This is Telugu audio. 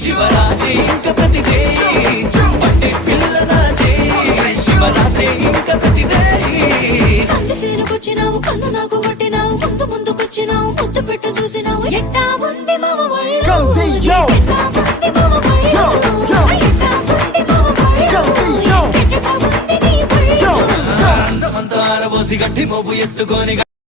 శివరాత్రి ఇంకా ప్రతి డే పట్టి పిల్లన చేయి శివరాత్రి ఇంకా ప్రతి డే కంటి సేనుకొచ్చినావు కన్ను నాకు కొట్టినావు ముందు ముందుకొచ్చినావు ముద్దు పెట్టు చూసినావు ఎట్టా ఉంది మామ ఒళ్ళు ఎట్టా ఉంది మామ ఒళ్ళు ఎట్టా ఉంది మామ ఒళ్ళు ఎట్టా ఉంది నీ ఒళ్ళు అందమంతా ఆరబోసి గట్టి మోపు ఎత్తుకొని